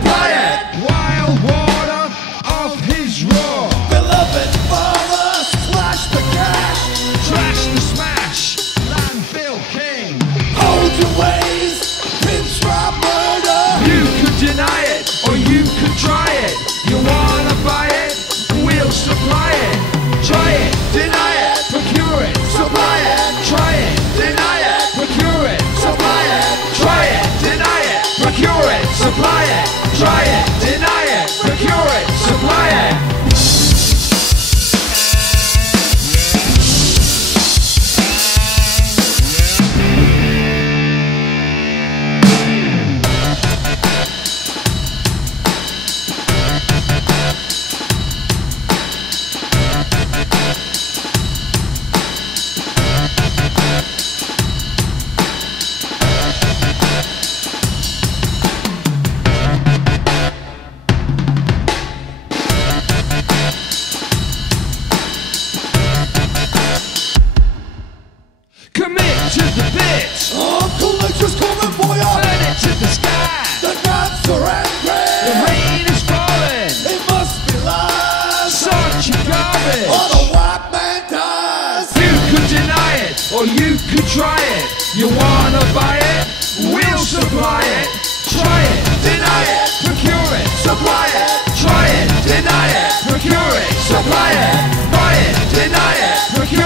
supply it. Wild water of his roar. Beloved father, slash the cash. Trash the smash. Landfill king. Hold your ways, pinstripe murder. You could deny it, or you could try it. You wanna buy it? We'll supply it. Try it, deny it, procure it, supply it. Try it, deny it, procure it, supply it. Try it, deny it, procure it, supply it. Try it, deny it, procure it, supply it. Commit to the pit. Uncle Nature's coming for ya. Burn it to the sky. The gods are angry. The rain is falling. It must be lies. Such a garbage. Or the white man dies. You could deny it, or you could try it. You wanna buy it? We'll supply it. Try it, deny it, procure it, supply it. Try it, deny it, procure it, supply it. Buy it, deny it, procure